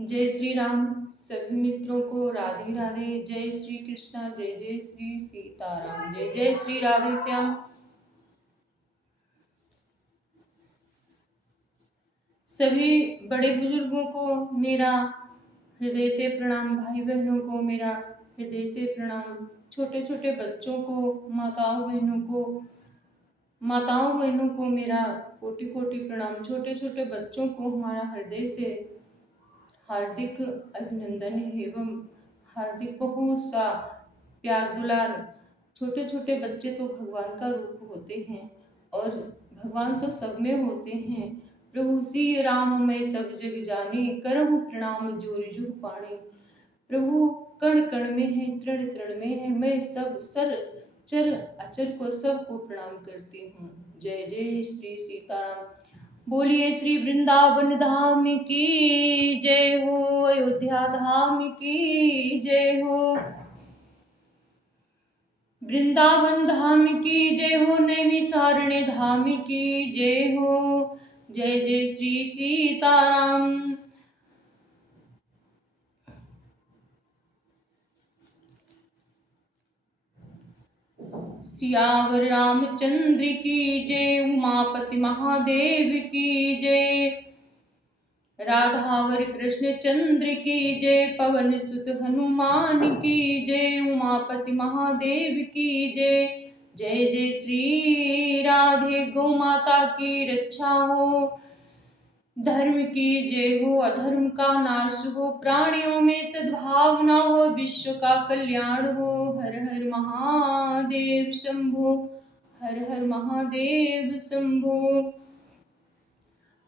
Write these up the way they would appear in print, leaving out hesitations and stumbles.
जय श्री राम। सभी मित्रों को राधे राधे। जय श्री कृष्णा। जय जय श्री सीताराम। जय जय श्री राधे श्याम। सभी बड़े बुजुर्गों को मेरा हृदय से प्रणाम। भाई बहनों को मेरा हृदय से प्रणाम। छोटे छोटे बच्चों को, माताओं बहनों को मेरा कोटि कोटि प्रणाम। छोटे छोटे बच्चों को हमारा हृदय से हार्दिक अभिनंदन एवं हार्दिक बहुत सा प्यार दुलार। छोटे छोटे बच्चे तो भगवान का रूप होते हैं और भगवान तो सब में होते हैं। प्रभु सिय राम मैं सब जग जाने, करहु प्रणाम जोर जुग पाणे। प्रभु कण कण में है, तृण तृण में है, मैं सब सर चर अचर को सबको प्रणाम करती हूँ। जय जय श्री सीताराम। बोलिए श्री वृंदावन धाम की जय हो, अयोध्या धाम की जय हो, वृंदावन धाम की जय हो, नैमिषारण्य धाम की जय हो। जय जय श्री सीताराम। सियावर रामचंद्र की जय, उमापति महादेव की जय, राधावर कृष्ण चंद्र की जय, पवन सुत हनुमान की जय, उमापति महादेव की जय। जय जय श्री राधे गौ माता की रक्षा हो, धर्म की जय हो, अधर्म का नाश हो, प्राणियों में सद्भावना हो, विश्व का कल्याण हो। हर हर महादेव शंभो, हर हर महादेव शंभो।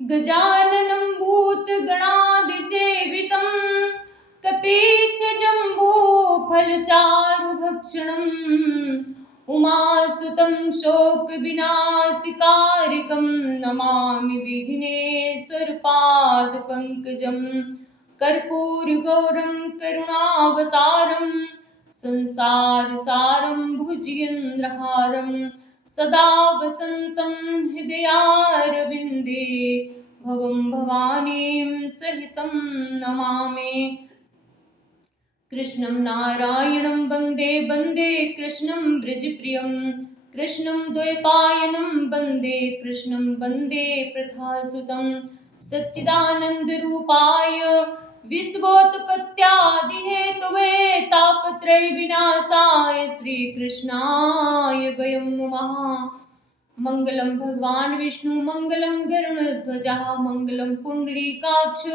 गजाननं भूतगणादिसेवितं, कपीत्यजम्बो फलचारुभक्षणम्, उमासुतं शोकविनाशकारकं, नमामि विघ्नेश्वरपादपङ्कजं। कर्पूरगौरं करुणावतारं, संसारसारं भुजगेन्द्रहारं, सदा वसन्तं हृदयारविन्दे, भवं भवानीं सहितं नमामि। कृष्णं नारायणं वन्दे वन्दे कृष्णं ब्रजप्रियं, कृष्णं द्वैपायनं वन्दे कृष्णं वन्दे प्रथासुतं, सच्चिदानन्दरूपाय विश्वोत्पत्त्यादिहेतवे, तापत्रयविनाशाय श्रीकृष्णाय वयं नमः। मंगलम भगवान विष्णु, मंगलम गरुड़ध्वजा, मंगलम पुंडरीकाक्ष,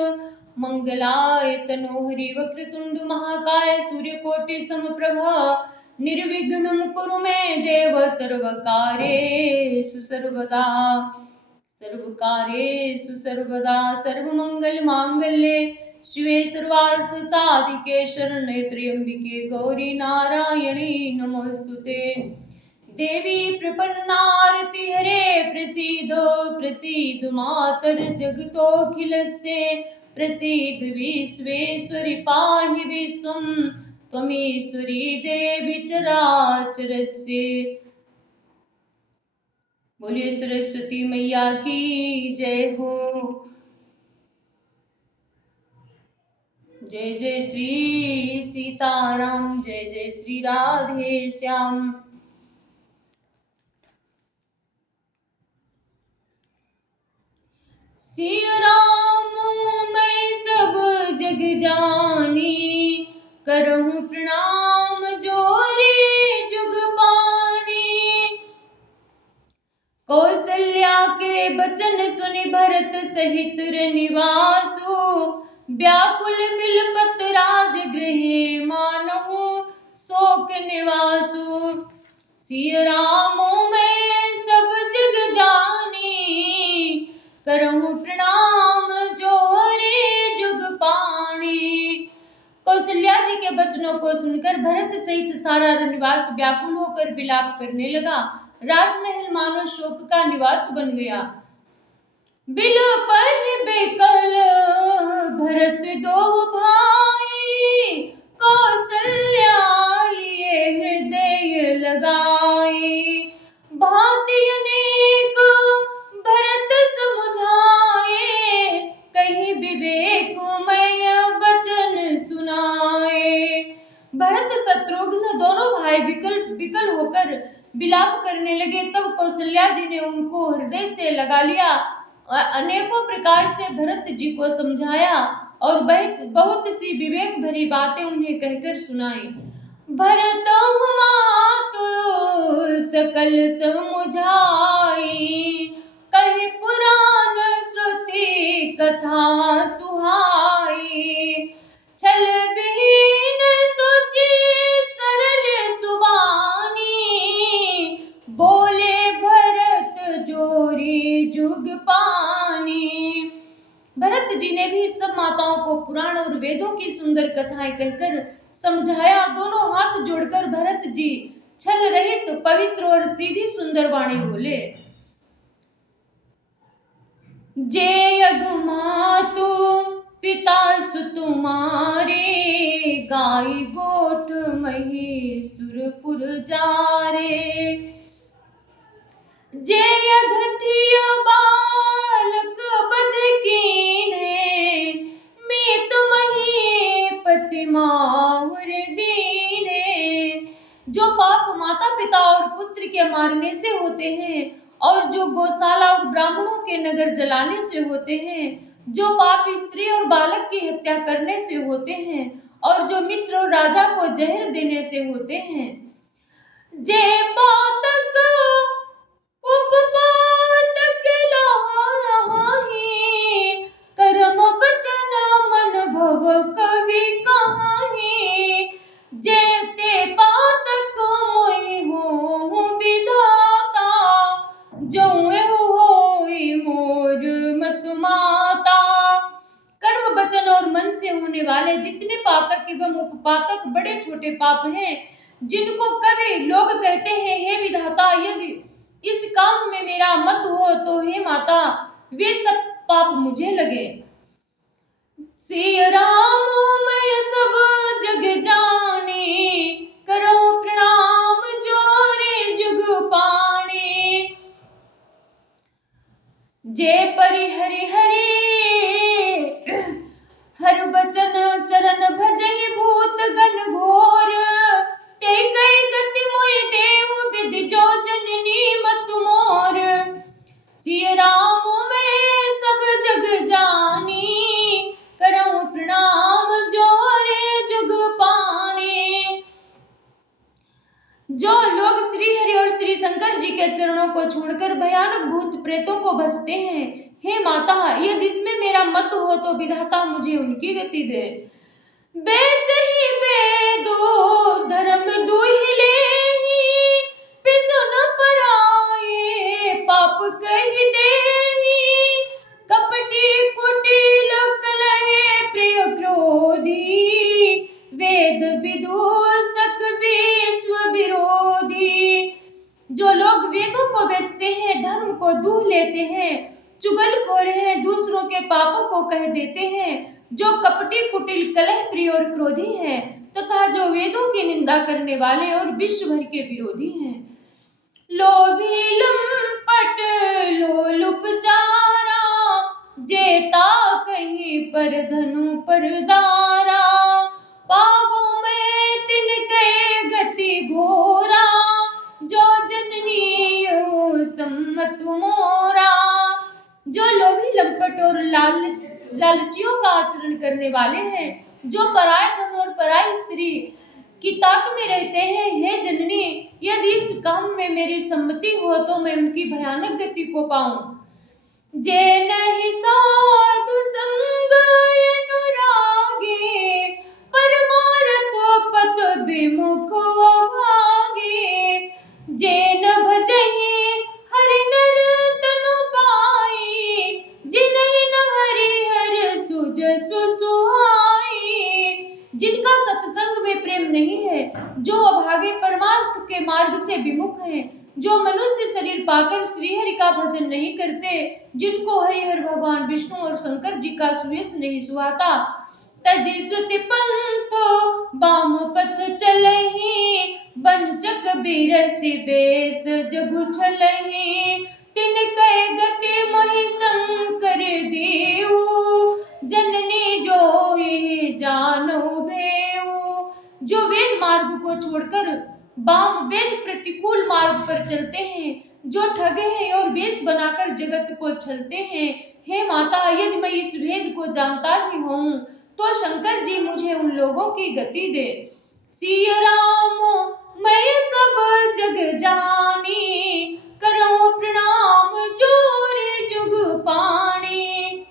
मंगलाय तनोहरि वक्रतुंड महाकाय, सूर्यकोटि समप्रभ, निर्विघ्नं कुरु मे देव, सर्वकार्येषु सर्वदा, सर्वमंगल मांगल्ये शिवे सर्वार्थ साधिके, शरण्ये त्र्यंबिके गौरी नारायणी नमोस्तुते। देवी प्रपन्नारति हरे, प्रसीदो प्रसीद मातर जगतोऽखिलस्य, प्रसीद विश्वेश्वरि पाहि विश्वं, त्वमीश्वरी देवी चराचरस्य। बोलिए सरस्वती मैया की जय हो। जय जय श्री सीताराम। जय जय श्री राधे श्याम। सिया राम मैं सब जग जानी, करहूँ प्रणाम जोरी जुग पानी। कौसल्या के बचन सुनि भरत सहित निवासु, व्याकुल बिलपत राजगृहे मानहु शोक निवासु। सिया राम मैं सब जग जानी, करहूँ प्रणाम जोरे जुग पाणी। कौशल्या जी के वचनों को सुनकर भरत सहित सारा निवास व्याकुल होकर विलाप करने लगा। राजमहल मानो शोक का निवास बन गया। बिलप बेकल भरत दो भाई, कौशल्या लिए हृदय लगाई। भांति अनेक भरत समुझाए, कहीं विवेक मैं भाई विकल विकल होकर विलाप करने लगे। तब कौशल्या जी ने उनको हृदय से लगा लिया, अनेकों प्रकार से भरत जी को समझाया और बहुत बहुत सी विवेक भरी बातें उन्हें कहकर सुनाई। भरत तो सकल समुझाई, कही पुराण श्रुति कथा सुहाई। छल विहीन सोची सरल सुबानी, बोले भरत जोरी जुग पानी। भरत जी ने भी सब माताओं को पुराण और वेदों की सुंदर कथाएं कहकर समझाया। दोनों हाथ जोड़कर भरत जी छल रहित पवित्र और सीधी सुंदर वाणी बोले। जे यग मातु पिता सुत तुम्हारे, गाय गोठ मही सुरपुर जारे। जे यघथिय बालक बध कीन्हे, मीत मही पति माहुर दीने। जो पाप माता पिता और पुत्र के मारने से होते हैं, और जो गौशाला और ब्राह्मणों के नगर जलाने से होते हैं, जो पाप स्त्री और बालक की हत्या करने से होते हैं, और जो मित्र और राजा को जहर देने से होते हैं। जे पातक उपपातक लाही, कर्म बचन मन भव कवि कहाही। जेते पातक मोहि होहु विधाता, जौए होई मोर मत माता। कर्म वचन और मन से होने वाले जितने पातक एवं उपपातक बड़े छोटे पाप हैं, जिनको कवि लोग कहते हैं, हे विधाता, यदि इस काम में मेरा मत हो तो हे माता, वे सब पाप मुझे लगे। श्री राम मैं सब जग जाने, करो प्रणाम जोरे जुग पाने। जे परि हरि हरि हर बचन चरण भजहि भूत गण घोर, ते कई गति मोहि देहु विधि जो जननी मत मोर। श्री राम मैं सब जग जानी, करऊं प्रणाम जोरे जुग पाने। जो लोग श्री हरि और श्री शंकर जी के चरणों को छोड़कर भयानक भूत प्रेतों को भजते हैं, हे माता, यदि इसमें मेरा मत हो तो विधाता मुझे उनकी गति दे। बेचहि बेदो धर्म दुहि लेहि, पिसु न पराये पाप कहि देहि। कपटी कुटिल कलहे प्रिय क्रोधी, वेद विदूषक विश्व विरोधी। जो लोग वेदों को बेचते हैं, धर्म को दूह लेते हैं, चुगलखोर हैं, दूसरों के पापों को कह देते हैं, जो कपटी कुटिल कलह प्रिय और क्रोधी हैं, तथा जो वेदों की निंदा करने वाले और विश्व भर के विरोधी हैं। लोभी लंपट लोलुप चारा, जेता कहीं पर धनु पर दारा। पावों में तिनके गति घोरा, जो जननी हो सम्मत मोरा। जो लोभी लंपट और लालचियों का आचरण करने वाले हैं, जो पराय धन और पराय स्त्री की ताक में रहते हैं, हे जननी, यदि इस काम में मेरी सम्मति हो तो मैं उनकी भयानक गति को पाऊं। जे नहीं साधु संग अनुरागे, परमार्थ पथ विमुख भागे। जे न भजहि हरि नर तनु पाई, जिन्हि न हरि हर सुजसु सुहाई। जिनका सत्संग में प्रेम नहीं है, जो अभागे परमार्थ के मार्ग से विमुख हैं, जो मनुष्य शरीर पाकर श्रीहरि का भजन नहीं करते, जिनको हरिहर भगवान विष्णु और शंकर जी का सुयश नहीं सुहाता। तजि श्रुति पंथ बाम पथ चलहि, वंचक बिरसि बेस जगु छलहि। तिनके गति मोहि शंकर देऊ, जननी जोई जानो भेऊ। जो वेद मार्ग को छोड़कर वाम वेद प्रतिकूल मार्ग पर चलते हैं, जो ठग हैं और वेश बनाकर जगत को छलते हैं। हे माता, यदि मैं इस भेद को जानता भी हूँ तो शंकर जी मुझे उन लोगों की गति दे। सिया राम मैं सब जग जानी, करो प्रणाम जोर जुग पाणी।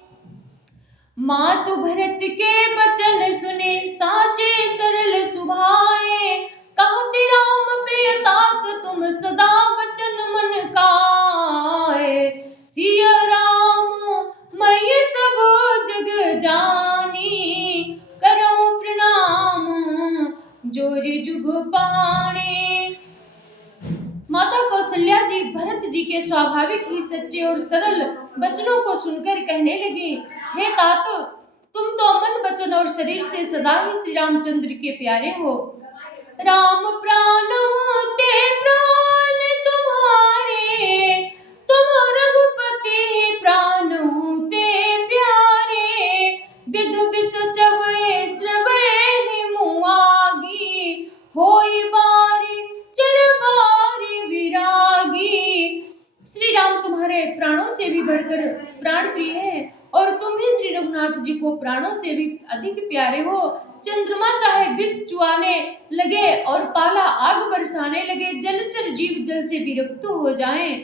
मातु भरत के बचन सुने, साचे सरल सुभाए। कहते राम प्रिय तात तुम सदा बचन मन काए। सिया राम मैं सब जग जानी, करो प्रणाम जोर जुग पाणी। माता कौशल्या जी भरत जी के स्वाभाविक ही सच्चे और सरल वचनों को सुनकर कहने लगी, हे तात, तुम तो मन वचन और शरीर से सदा ही श्री रामचंद्र के प्यारे हो। राम प्राण होते प्राण तुम्हारे, तुम रघुपति प्राण होते प्यारे। विधु विष चबे श्रवै मुआगी, होई बारी चरबारी विरागी। श्री राम तुम्हारे प्राणों से भी बढ़कर प्राण प्रिय है और तुम ही श्री रघुनाथ जी को प्राणों से भी अधिक प्यारे हो। चंद्रमा चाहे विष चुआने लगे और पाला आग बरसाने लगे, जलचर जीव जल से विरक्त हो जाएं।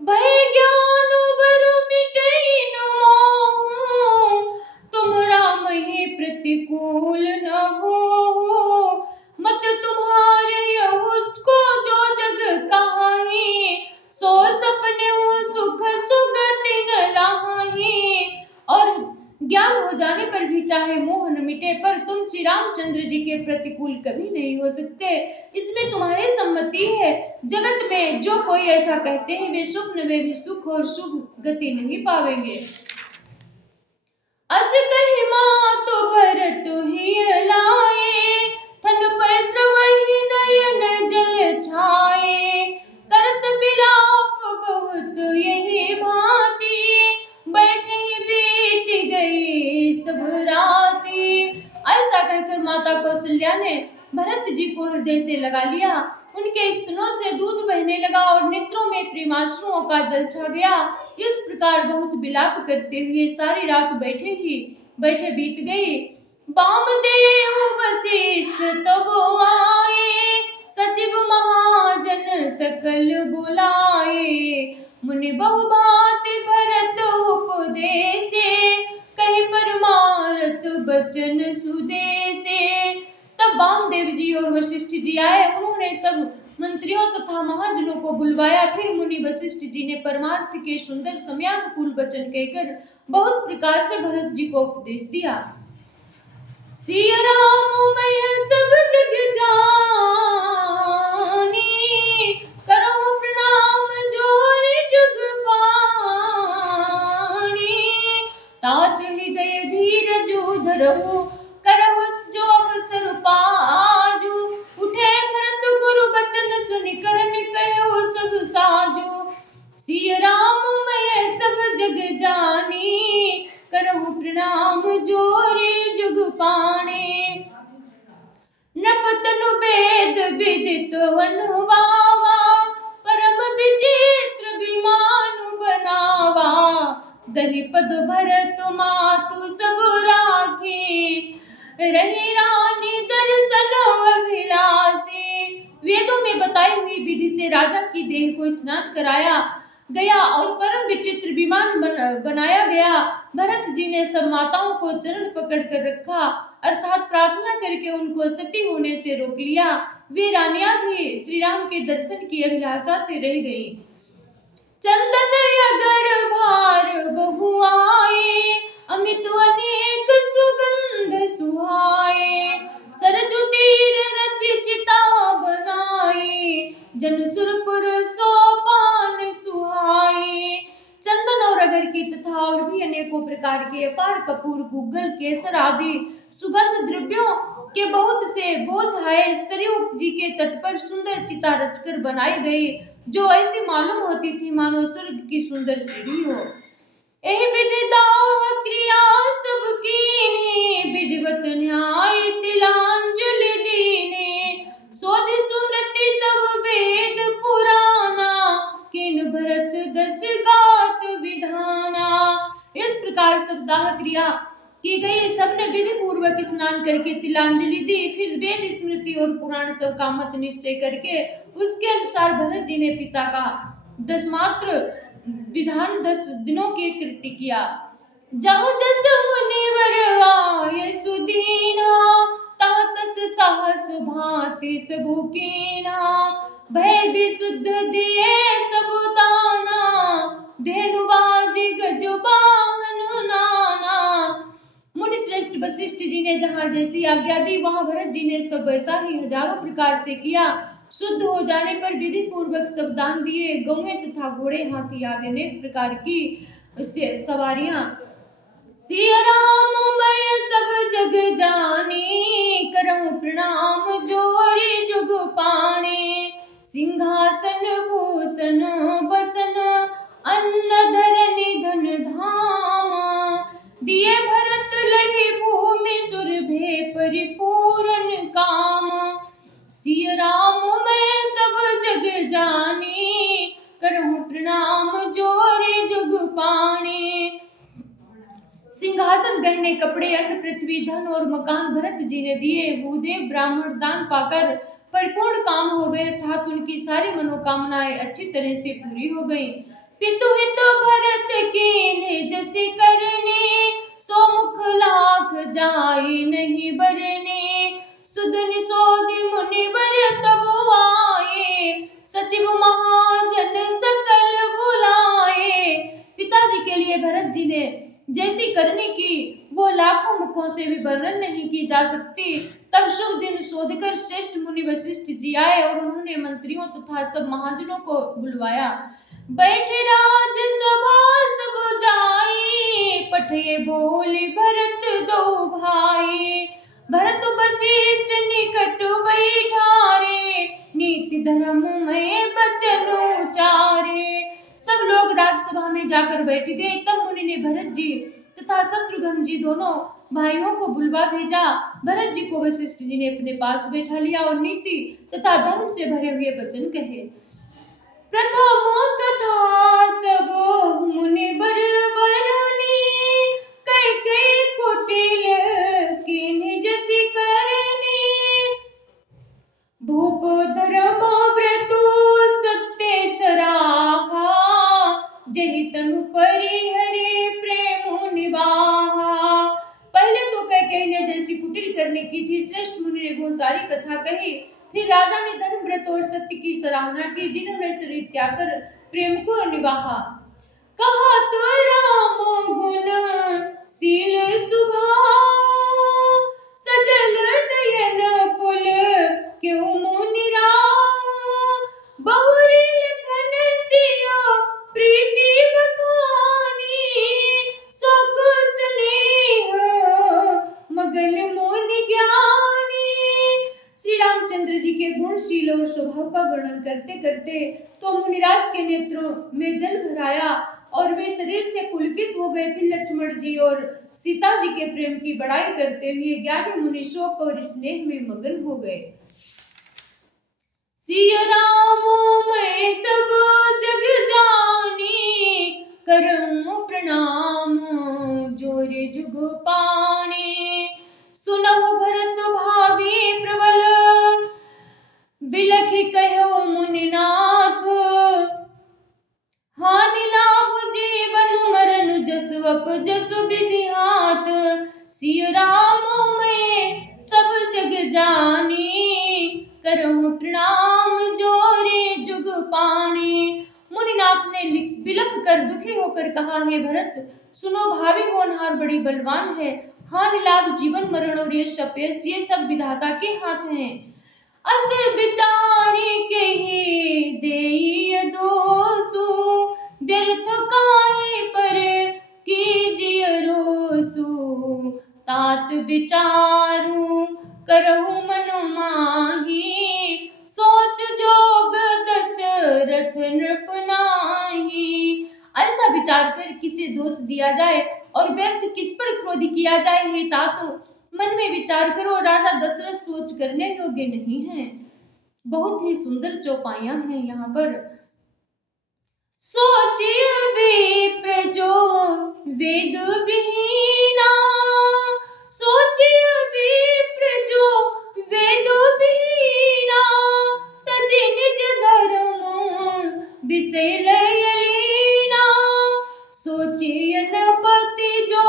भय ज्ञान बरु मिटई न मोह, तुम राम ही प्रतिकूल न हो। मत तुम्हारे यहुत को जो जग कहाही, सो सपने हो सुख सुगति न लाही। और ज्ञान हो जाने पर भी चाहे मोह न मिटे, पर तुम श्री रामचंद्र जी के प्रतिकूल कभी नहीं हो सकते, इसमें तुम्हारी सम्मति है। जगत में जो कोई ऐसा कहते हैं वे स्वप्न में भी सुख और शुभ गति नहीं पावेंगे। अस कहि मातु भरत ही लाए, थन पै श्रवहि नयन जल छाए। करत बिलाप बहुत यही भांति, बैठी बीत गई सब राती। ऐसा कहकर माता कौशल्या ने भरत जी को हृदय से लगा लिया। उनके स्तनों से दूध बहने लगा और नेत्रों में प्रेमाश्रुओं का जल छा गया। इस प्रकार बहुत विलाप करते हुए सारी रात बैठे बीत गई। वामदेव वशिष्ठ तब आए, सचिव महाजन सकल बुलाए। मुनि बहुभांति भरत उपदेसे, कही परमारथ बचन सुदेसे। तब वामदेव जी और वशिष्ठ जी आए। उन्होंने सब मंत्रियों तथा महाजनों को बुलवाया। फिर मुनि वशिष्ठ जी ने परमार्थ के सुंदर समयानुकूल वचन कहकर बहुत प्रकार से भरत जी को उपदेश दिया। सिया राम मैं सब जग जानी, करो प्रणाम जोर जुग पाणी। तात हृदय धीरज धरहु, करहु जो अवसर पाजु। उठे भरत गुरु बचन सुनि, करन कहो सब साजु। सिया राम मैं सब जग जानी, करहु प्रणाम जोर जुग पाणी। नपतनु वेद विदित अनुभावा, परम विचित्र विमानु बनावा। दही पद भरत मातु सब राखी, रही रानी दर्शन अभिलाषी। वेदों में बताई हुई विधि से राजा की देह को स्नान कराया गया और परम विचित्र विमान बनाया गया। भरत जी ने सब माताओं को चरण पकड़ कर रखा, अर्थात प्रार्थना करके उनको सती होने से रोक लिया। वे रानियां भी श्री राम के दर्शन की अभिलाषा से रह गईं। चंदन अगर भार बहु आए, अमित अनेक सुगंध सुहाए। सरजु तीर रचि चिता बनाई, जन सुरपुर सोपान सुहाई। चंदन और अगर की तथा और भी अनेकों प्रकार के अपार कपूर, गूगल, केसर आदि सुगंध द्रव्यों के बहुत से बोझ आए। सरयू जी के तट पर सुंदर चिता रचकर बनाई गई, जो ऐसी मालूम होती थी मानो स्वर्ग की सुंदर सीढ़ी हो। एहि विधि दाह क्रिया सब कीन्ही, विधिवत न्याय तिलांजलि दीने। सोधि सुमृति प्रकार सप्ताह क्रिया की गई। सबने विधि पूर्वक स्नान करके तिलांजलि दी। फिर वेद स्मृति और पुराण सब का मत निश्चय करके उसके अनुसार भरत जी ने पिता का दसमात्र विधान 10 दिनों के कृत्य किया। जहाँ जस मुनिवर आए सुदीना, तहाँ तस साहस भांति सबु कीना। भय विशुद्ध दिए सब दाना, धेनुबाजी गजबाहन नाना। मुनि श्रेष्ठ वशिष्ठ जी ने जहाँ जैसी आज्ञा दी वहां भरत जी ने सब वैसा ही हजारों प्रकार से किया। शुद्ध हो जाने पर विधि पूर्वक सब दान दिए। गौएं तथा घोड़े हाथी आदि अनेक प्रकार की सवारियां। सिया राम मैं सब जग जानी, करऊं प्रणाम जोरी जुग पानी। सिंहासन भूषण बसन, अन्न धरनि धन धामा। दिए भरत लहि भूमि सुरभे परिपूरन काम। सिया राम मैं सब जग जानी, करऊं प्रणाम जोरी जुग पानी। सिंहासन, गहने, कपड़े, अन्न, पृथ्वी, धन और मकान भरत जी ने दिए। भूदेव ब्राह्मण दान पाकर परिपूर्ण काम हो गए, अर्थात उनकी सारी मनोकामनाएं अच्छी तरह से पूरी हो गई। पितु हित भरत कीन्हे जसि करने, सो मुख लाख जाए नहीं बरने। सुदनि सोधि मुनिवर तब आए, सचिव महाजन सकल बुलाए। पिताजी के लिए भरत जी ने जैसी करने की वो लाखों मुखों से भी वर्णन नहीं की जा सकती। तब शुभ दिन शोधकर श्रेष्ठ मुनि वशिष्ठ जी आए और उन्होंने मंत्रियों तथा सब महाजनों को बुलवाया। बैठे राज सभा सब जाई, पठे बोले भरत दो भाई। भरत वशिष्ठ निकट बैठारे, नीति धर्म में बचन उचारे। सब लोग राजसभा में जाकर बैठ गए। तब मुनि ने भरत जी तथा शत्रुघ्न जी दोनों भाइयों को बुलवा भेजा। भरत जी को वशिष्ठ जी ने अपने पास बैठा लिया और नीति तथा धर्म से भरे हुए वचन कहे। प्रथम कथा सब मुनिवर बरनी, कई कई कुटिल कीन्हे जसि करनी। भूप धर्म व्रतु सत्य सराहा, जहि तनु परिहरे प्रेम निवाहा। पहले तो कैकेयी ने जैसी कुटिल करने की थी, श्रेष्ठ मुनि ने वो सारी कथा कही। फिर राजा ने धर्म व्रत और सत्य की सराहना की, जिन्होंने शरीर त्याग कर प्रेम को निवाहा। कहा तो राम गुण शील सुभाव, सजल नयन पुल क्यों मुनि राव। बहुरी लखन सिया प्रीति बखानी, सुख स्नेह मगन मुनि ज्ञानी। श्री रामचंद्र जी के गुणशील और स्वभाव का वर्णन करते करते तो मुनिराज के नेत्रों में जल भराया और वे शरीर से पुलकित हो गए। फिर लक्ष्मण जी और सीता जी के प्रेम की बड़ाई करते हुए ज्ञानी मुनि शोक और स्नेह में मगन हो गए। सिया राम मैं सब जग जानी, करऊं प्रणाम जोरे जुग पानी। सुनहु भरत भावी प्रबल, बिलखि कहो मुनिनाथ। हानि लाभ जीवन मरण जसु अपजसु विधि हाथ। सिया राम मैं सब जग जानी, करऊं प्रणाम जोरे जुग पानी। मुनिनाथ ने बिलख कर दुखी होकर कहा, हे भरत सुनो, भावी होनहार बड़ी बलवान है। हानि लाभ जीवन मरण और यश अपयश ये सब विधाता के हाथ हैं। अस विचारी के ही देई दोषु, व्यर्थ काहे पर कीजिए रोसु। तात विचारू करहु मनु माही, सोच जोग दशरथ नृप नाही। ऐसा विचार कर किसे दोष दिया जाए और व्यर्थ किस पर क्रोध किया जाए। हे तातो मन में विचार करो, राजा दशरथ सोच करने योग्य नहीं है। बहुत ही सुंदर चौपाइयां हैं यहाँ पर। सोचिए विप्र जो वेद जो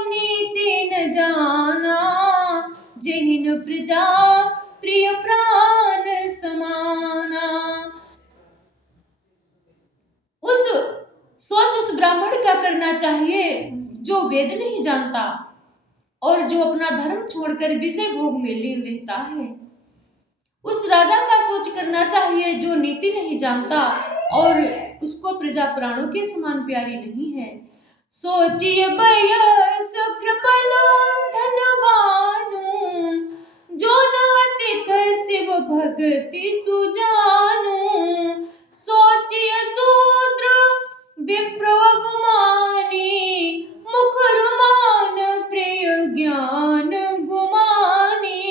नीति न जाना, जहिन प्रजा प्रिय प्राण समाना। उस ब्राह्मण का करना चाहिए जो वेद नहीं जानता और जो अपना धर्म छोड़कर विषय भोग में लीन रहता है। उस राजा का सोच करना चाहिए जो नीति नहीं जानता और उसको प्रजा प्राणों के समान प्यारी नहीं है। सोचिए बयस कृपण धनवानु, जो न अतिथ शिव भक्ति सुजानु। सोचिए शूद्र विप्र गुमानी, मुख रुमान प्रिय ज्ञान गुमानी।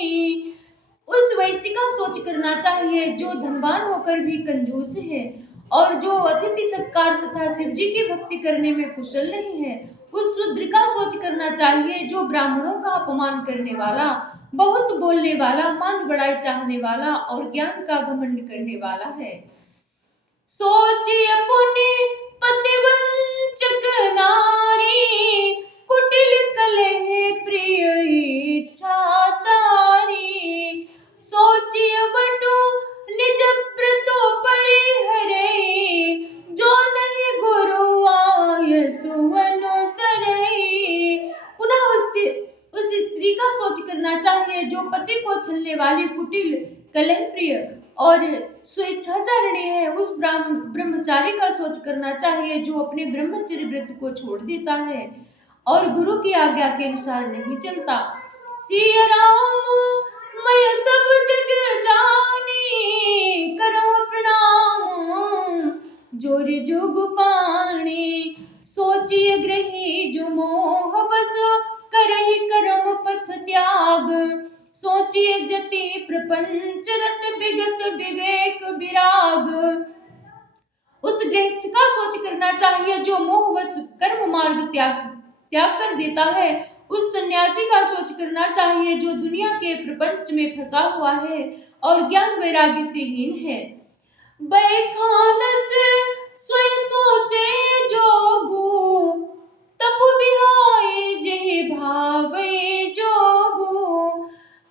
उस वैश्य का सोच करना चाहिए जो धनवान होकर भी कंजूस है और जो अतिथि सत्कार तथा शिव जी की भक्ति करने में कुशल नहीं है। उस शूद्र का सोच करना चाहिए जो ब्राह्मणों का अपमान करने वाला, बहुत बोलने वाला, मान बढ़ाई चाहने वाला और ज्ञान का घमंड करने वाला है। सोचिए पुण्य पतिवंचक नारी, कुटिल कलह प्रिय इच्छाचारी। सोचिए वटु निज व्रतो परिहरे, जो नहीं गुरु आयसु अनुसरे। पुनः उस स्त्री का सोच करना चाहिए जो पति को छलने वाली, कुटिल कलह प्रिय और स्वेच्छाचारिणी है। उस ब्रह्मचारी का सोच करना चाहिए जो अपने ब्रह्मचर्य व्रत को छोड़ देता है और गुरु की आज्ञा के अनुसार नहीं चलता। सिया राम मैं सब जग जानी, करो प्रणाम जोर जुग पाणी। सोचिए ग्रही जो मोह बस, करहि कर्म पथ त्याग। सोचिए जति प्रपंच रत, विगत विवेक विराग। उस गृहस्थ का सोच करना चाहिए जो मोहवश कर्म मार्ग त्याग कर देता है। उस सन्यासी का सोच करना चाहिए जो दुनिया के प्रपंच में फंसा हुआ है और ज्ञान वैराग्य से हीन है। बैखानस सोई सोचे जोगु, तप बिहाई जेहि भावे जोगु।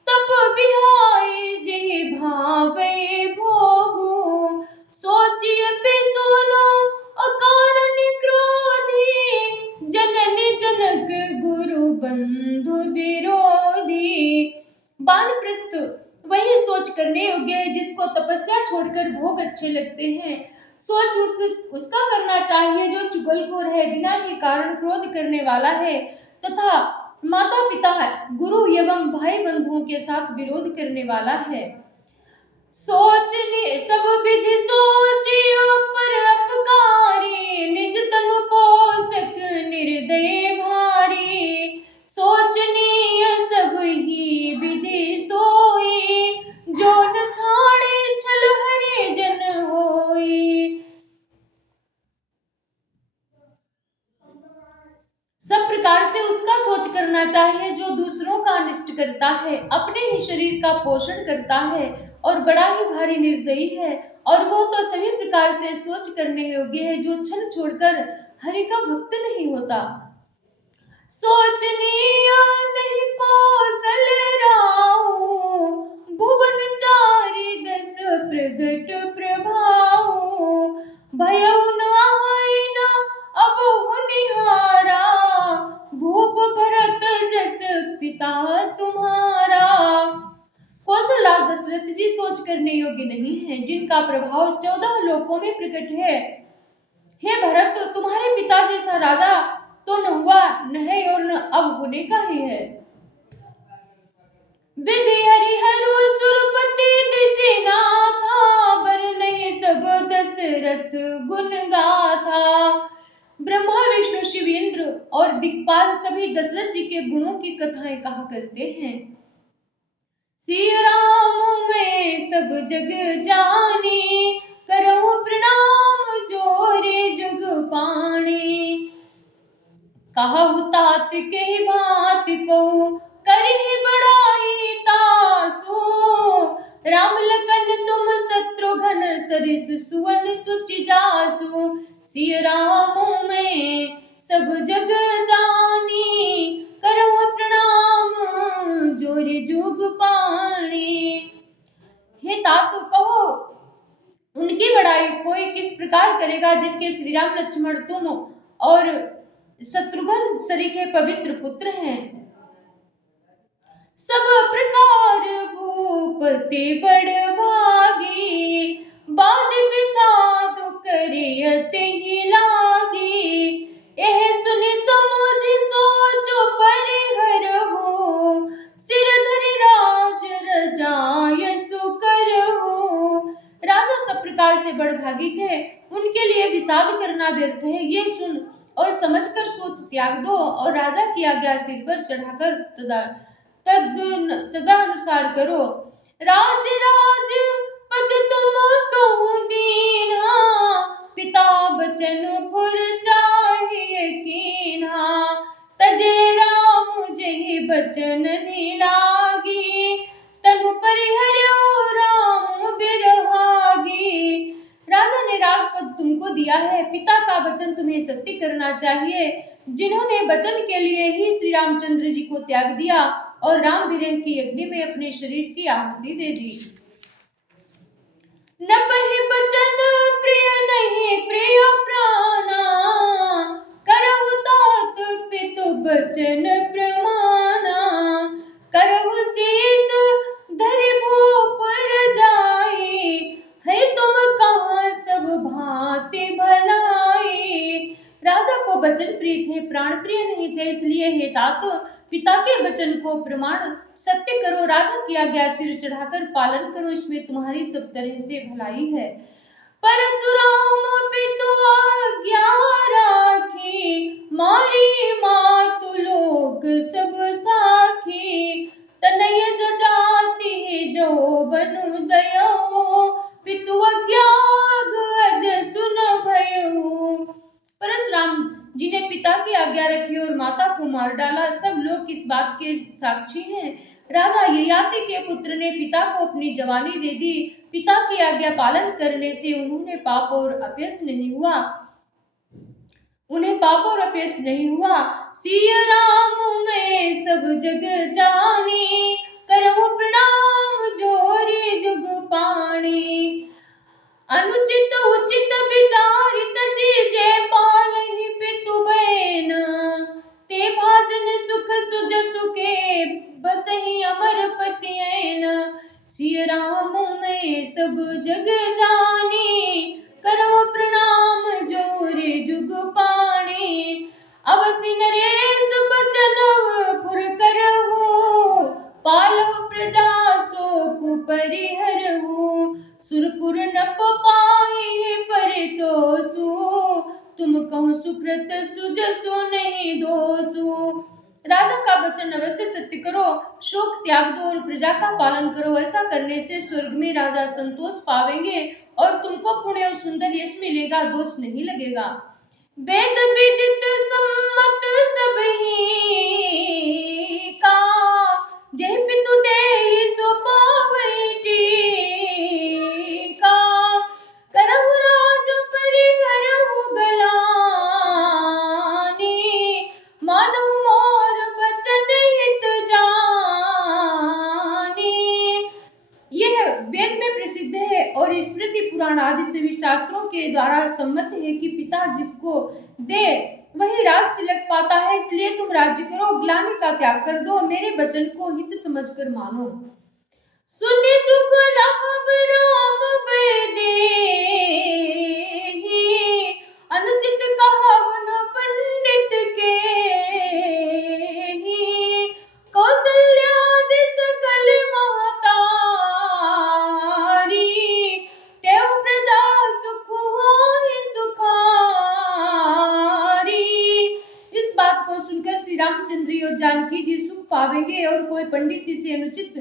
तप बिहाई जेहि भावे भोगु, सोचिए सुनो अकारण क्रोधी। जननी जनक गुरु बंधु विरोधी। वानप्रस्थ वही सोच करने योग्य है जिसको तपस्या छोड़कर भोग अच्छे लगते हैं। सोच उसका करना चाहिए जो चुगलखोर है, बिना ही कारण क्रोध करने वाला है तथा माता पिता गुरु एवं भाई बंधुओं के साथ विरोध करने वाला है। सोचने सब विधि सोचियो पर अपकारी, निज तनु पोषक निर्दय भारी। सोचनीय सब ही विधि सोई, जो न छाड़े छल हरि जन होई। सब प्रकार से उसका सोच करना चाहिए जो दूसरों का अनिष्ट करता है, अपने ही शरीर का पोषण करता है और बड़ा ही भारी निर्दयी है। और वो तो सभी प्रकार से सोच करने योग्य है जो छल छोड़कर हरि का भक्त नहीं होता। सोचनीय नहीं कौशल राहु, भुवन चारि दस प्रगट प्रभाऊ। भयउ न आहि न अबहु निहारा, भूप भरत जस पिता तुम्हारा। कौशलराज दशरथ जी सोच करने योग्य नहीं है, जिनका प्रभाव 14 लोकों में प्रकट है। हे भरत, तुम्हारे पिता जैसा राजा तो न हुआ, न है और न अब होने का ही है। विधि हरिहरु सुरपति दिसिनाथा, बर नहीं सब दशरथ गुण गाथा। ब्रह्मा विष्णु शिव इंद्र और दिक्पाल सभी दशरथ जी के गुणों की कथाएं कहा करते हैं। सिया राम मैं सब जग जानी, करहु प्रणाम जोरे जग पाणी। कहु तात के भात को, करहि बड़ाई तासु। राम लखन तुम शत्रुघ्न सरिस सुवन सुचि जासु। सिया राम मैं सब जग जानी, प्रकार करेगा जिनके श्री राम लक्ष्मण तुम और शत्रुघ्न सरीखे पवित्र पुत्र हैं। सब प्रकार भूपति बड़ भागी, बाद बिसात करे अति ही लागी। यह सुनि समझ सोचो परिहर हो, सिर धरि राज रजाय सुकर हो। राजा सब प्रकार से बड़भागी थे, उनके लिए विषाद करना व्यर्थ है। ये सुन और समझकर सोच त्याग दो और राजा की आज्ञा सिर पर चढ़ाकर तदनुसार करो। राज राज पद तुम कहूँ दीन्हा, पिता बचन फुर चाहिए कीन्हा। तजे राम जहि बचन लागी, तनु परिहर्यो राम बिरहागी। राजा ने राजपद तुमको दिया है, पिता का वचन तुम्हें सत्य करना चाहिए। जिन्होंने वचन के लिए ही श्री रामचंद्र जी को त्याग दिया और राम विरह की अग्नि में अपने शरीर की आहुति दे दी। नबहि बचन प्रिय नहीं प्रिय प्राणा, करहु तात पितु बचन प्रमाना। करहु शीस धरि भूप रजाई, है तुम कहाँ सब भांति भलाई। राजा को वचन प्रिय थे, प्राण प्रिय नहीं थे, इसलिए हे तात पिता के वचन को प्रमाण सत्य करो। राजा की आज्ञा सिर चढ़ाकर पालन करो, इसमें तुम्हारी सब तरह से भलाई है। परशुराम पितु आज्ञा राखी, मारी मातु लोक सब साखी। तनय जजाति जो बनु दयो, पितु आज्ञा अज सुन भयउ। परशुराम जी ने पिता की आज्ञा रखी और माता को मार डाला, सब लोग इस बात के साक्षी हैं। राजा ययाति के पुत्र ने पिता को अपनी जवानी दे दी। पिता की आज्ञा पालन करने से उन्हें पाप और अपयश नहीं हुआ। सिय राम में सब जग जानी, करहु प्रणाम जोरी जुग पानी। अनुचित उचित विचार तजी, जय पालहि पितु बैन। ते भाजन सुख सुजसु के, बसहि अमर पति ऐन। सिय राम में सब जग जानी, करहु प्रणाम जोरि जुग पानी। अवसि नरेश बचन पुर करहु, पालहु प्रजा शोक परिहरहु। सुरपुर नप पाई परितोषु, तुम कहूँ सुकृत सुजसु नहीं दोषु। राजा का वचन अवश्य सत्य करो, शोक त्याग दो और प्रजा का पालन करो। ऐसा करने से स्वर्ग में राजा संतोष पावेंगे और तुमको पुण्य और सुंदर यश मिलेगा, दोष नहीं लगेगा। वेद विदित सम्मत सब ही का, जय पितु देहि सो पावै टीका। करहु राज परिहरहु गलानी, मानहु मोर बचन हित जानी। यह वेद में प्रसिद्ध है और स्मृति पुराण आदि सभी शास्त्रों के द्वारा सम्मत है कि पिता जिसको दे वही राज तिलक पाता है। इसलिए तुम राज्य करो, ग्लानि का त्याग कर दो, मेरे वचन को हित समझकर मानो। सुनि सुख लाभ राम देहि, अनुचित कहावन पंडित केहि। कौसल्यादि सकल महतारी, तेउ प्रजा सुख होहि सुखारी। इस बात को सुनकर श्री रामचंद्र और जानकी जी सुख पावेंगे और कोई पंडित इसे अनुचित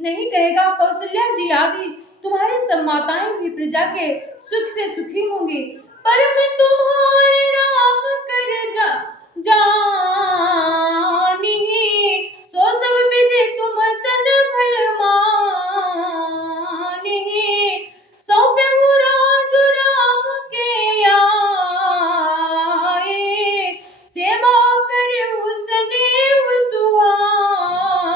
नहीं कहेगा। कौशल्या जी आदि तुम्हारी सब माताएं भी प्रजा के सुख से सुखी होंगी। परम तुम्हारे राम कर जानी, सो सब विधि तुम सन भल मानी। सौंपहु राज राम के आए, सेवा करहु सनेह सुहाए।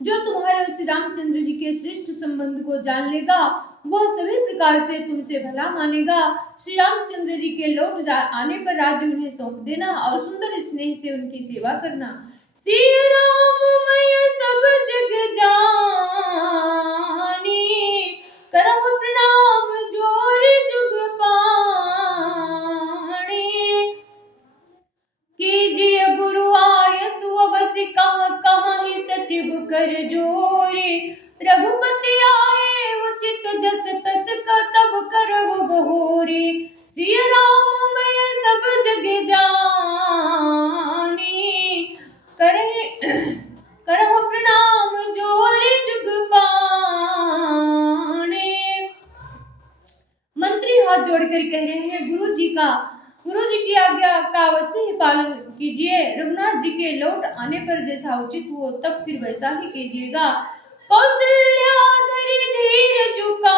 जो तुम्हारे श्री रामचंद्र जी के श्रेष्ठ संबंध को जान लेगा वह सभी प्रकार से तुमसे भला मानेगा। श्री रामचंद्र जी के लौट आने पर राज्य उन्हें सौंप देना और सुंदर स्नेह से उनकी सेवा करना। सिया राम मैं सब जग जानी, करहु प्रणाम जोर जुग पाणी। कीजिए गुरु आयसु अवसि कहाँ कहाँ ही सचिव कर जोरी। रघुपति आए उचित जस तस का तब करहु बहोरी। सिया राम मैं सब जग जानी, करहु प्रणाम जोरी जुग पाणी। मंत्री हाथ जोड़कर कह रहे हैं गुरु जी की आज्ञा का अवश्य ही पालन कीजिए। रघुनाथ जी के लौट आने पर जैसा उचित हो तब फिर वैसा ही कीजिएगा। कौशल्या धरि धीर जुकाई,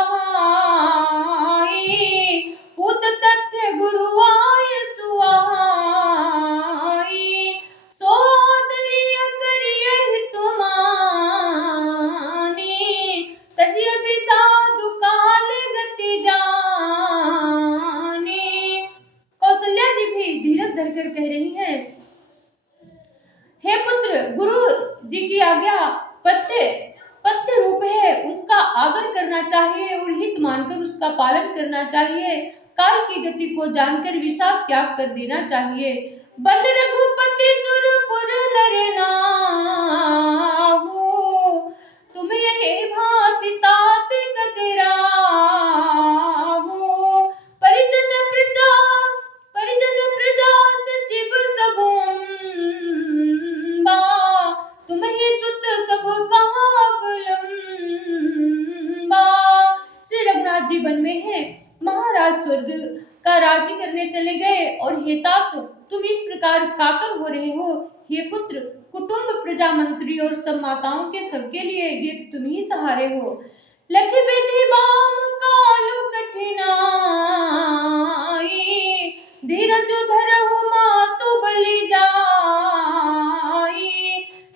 पूत तथ्य गुरु आय सुआई। सोदरी करिए तुमानी, तजिय बिसाधु काल गति जानी। कौशल्या जी भी धीरज धरकर कह रही हैं, हे पुत्र, गुरु जी की आज्ञा पथ्य रूप है, उसका आदर करना चाहिए और हित मानकर उसका पालन करना चाहिए। काल की गति को जानकर विषाद त्याग कर देना चाहिए। बल रघुपति सुरपुर नर नाहु, तुम यही भांति तात कतराहु। परिजन प्रजा सचिव सब अम्बा, तुम ही सुत सब कहा अवलंबा। श्री रघुनाथ जी वन में है, महाराज स्वर्ग का राज्य करने चले गए और हे तात तुम इस प्रकार कातर हो रहे हो। हे पुत्र, कुटुंब प्रजा मंत्री और सब माताओं के सबके लिए ये तुम ही सहारे हो। लख विधि बाम कालु कठिनाई, धीरज धरहु मातु बलि जाई।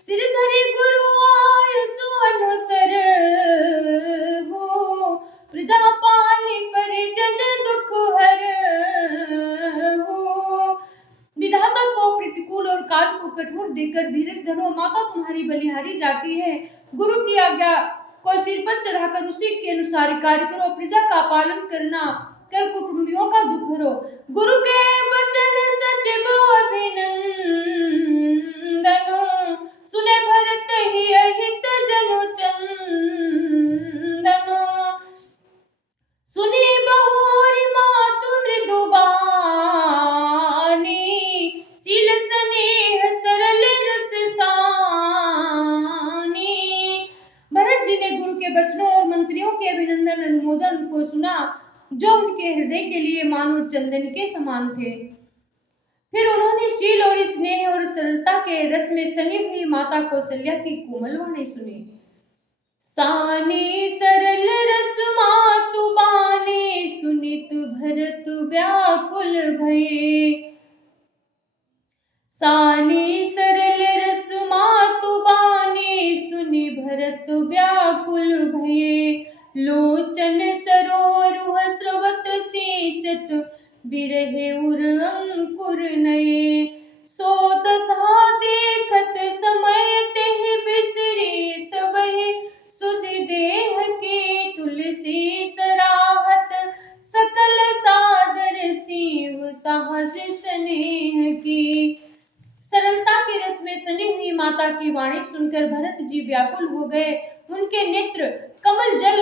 सिर धरि गुरु आय सो अनुसरहु, प्रजा पालि परिजन दुख हरहु। विधाता को प्रतिकूल और काल को कठोर देकर धीरज धरो, माता तुम्हारी बलिहारी जाती है। गुरु की आज्ञा को सिर पर चढ़ाकर उसी के अनुसार कार्य करो, प्रजा का पालन करना कर कुटुंबियों का दुख हरो। गुरु के वचन सचिव अभिनंदन, सुने भरत ही अहित जनु चंदन। सुनी बहोरी मातु मृदुबानी, सील स्नेह सरल रस सानी। भरत जी ने गुरु के वचनों और मंत्रियों के अभिनंदन अनुमोदन को सुना जो उनके हृदय के लिए मानो चंदन के समान थे। फिर उन्होंने शील और स्नेह और सरलता के रस में सनी हुई माता कौशल्या की कोमल वाणी सुनी। सानी सरल रस मातु बानी, सुनित भरत व्याकुल भये। सानी सरल रस मातु बानी, सुनि भरत व्याकुल भये। लोचन सरोरुह स्रवत सिंचत, बिरहे उर अंकुर नये। सोत सा देखत समय तेहि बिसरी, सबहि सुध देह की तुलसी सराहत। सकल सादर सीव सहज स्नेह की। सरलता के रस में सनी हुई माता की वाणी सुनकर भरत जी व्याकुल हो गए। उनके नेत्र कमल जल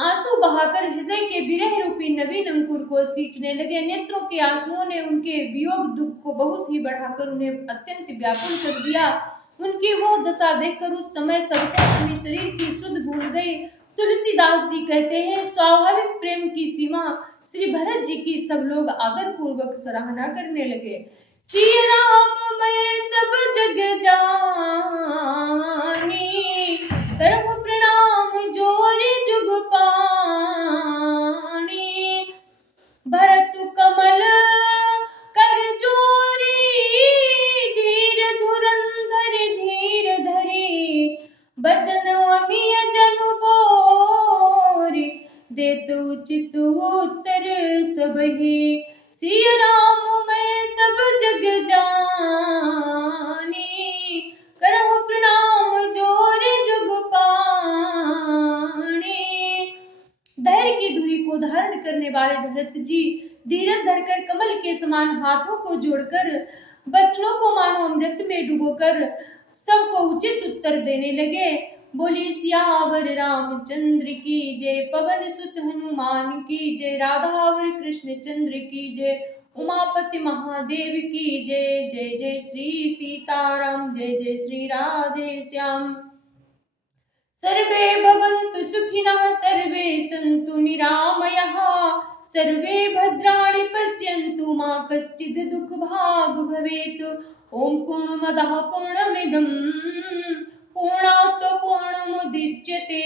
आंसू बहाकर हृदय के विरह रूपी नवीन अंकुर को सींचने लगे। नेत्रों के आंसुओं ने उनके वियोग दुख को बहुत ही बढ़ाकर उन्हें अत्यंत व्याकुल कर दिया। उनकी वो दशा देखकर उस समय सबको अपने शरीर की सुध भूल गई। तुलसीदास जी कहते हैं, स्वाभाविक प्रेम की सीमा श्री भरत जी की सब लोग आदर पूर्वक सराहना करने लगे। श्री राम मैं सब जग जानी, करहु प्रणाम जोर जुग पाणी। भरत कमल कर जोरी, धीर धुरंधर धीर धरी। बचन अमिय जनु बोरी, देत वाले भरत जी धीरज धरकर कमल के समान हाथों को जोड़कर वचनों को मानो अमृत में डुबोकर सबको उचित उत्तर देने लगे। बोली सियावर रामचंद्र की जय, पवन सुत हनुमान की जय, राधावर कृष्ण चंद्र की जय, उमापति महादेव की जय। जय जय श्री सीताराम, जय जय श्री राधे श्याम। सर्वे भवन्तु सुखिनः, सर्वे सन्तु निरामयाः, सर्वे भद्राणि पश्यन्तु मा कश्चित् दुःखभाग् भवेत्। ॐ पूर्णमदः पूर्णमिदं पूर्णात् पूर्णमुदच्यते,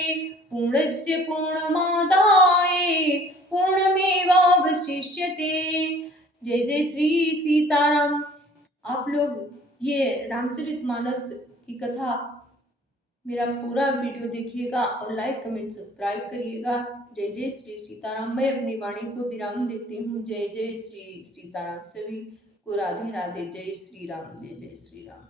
पूर्णस्य पूर्णमादाय पूर्णमेवावशिष्यते। जय जय श्री सीताराम। आप लोग ये रामचरितमानस की कथा मेरा पूरा वीडियो देखिएगा और लाइक कमेंट सब्सक्राइब करिएगा। जय जय श्री सीताराम। मैं अपनी वाणी को विराम देती हूँ। जय जय श्री सीताराम। सभी को राधे राधे। जय श्री राम, जय जय श्री राम।